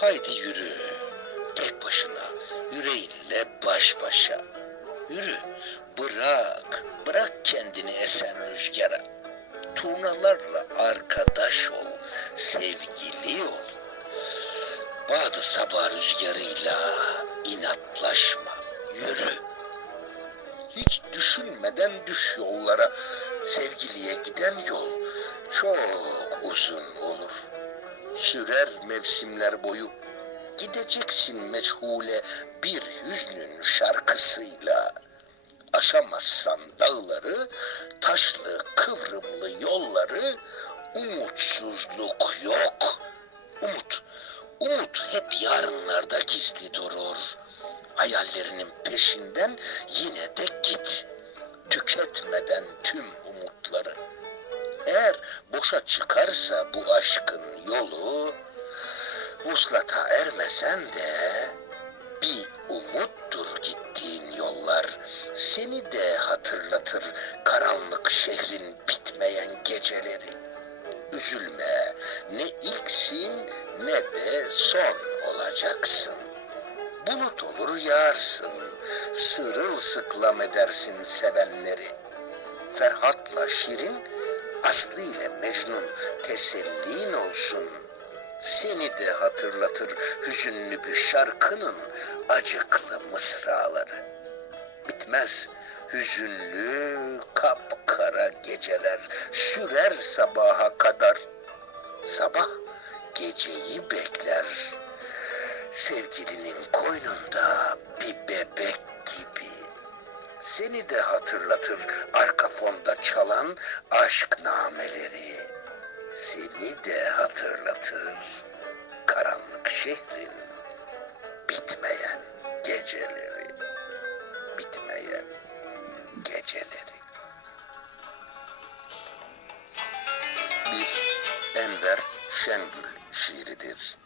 Haydi yürü. Tek başına, yüreğinle baş başa. Yürü, bırak, bırak kendini esen rüzgara. Turnalarla arkadaş ol, sevgili ol. Bağdı sabah rüzgarıyla inatlaşma, yürü. Hiç düşünmeden düş yollara, sevgiliye giden yol çok uzun olur. Sürer mevsimler boyu, gideceksin meçhule bir hüznün şarkısıyla. Aşamazsan dağları, taşlı kıvrımlı yolları, umutsuzluk yok. Umut, umut hep yarınlarda gizli durur. Hayallerinin peşinden yine de git. Tüketmeden tüm umutları. Eğer boşa çıkarsa bu aşkın yolu, vuslata ermesen de bir umuttur gittiğin yollar. Seni de hatırlatır karanlık şehrin bitmeyen geceleri. Üzülme, ne ilksin ne de son olacaksın. Bulut olur yağarsın, sırılsıklam edersin sevenleri. Ferhat'la Şirin, Aslı ile Mecnun tesellin olsun. Seni de hatırlatır hüzünlü bir şarkının acıklı mısraları. Bitmez hüzünlü kapkara geceler sürer sabaha kadar. Sabah geceyi bekler. Sevgilinin koynunda bir bebek gibi. Seni de hatırlatır arka fonda çalan aşk nameleri. Seni de hatırlatır karanlık şehrin bitmeyen geceleri. Bitmeyen geceleri. Bir Enver Şengül şiiridir.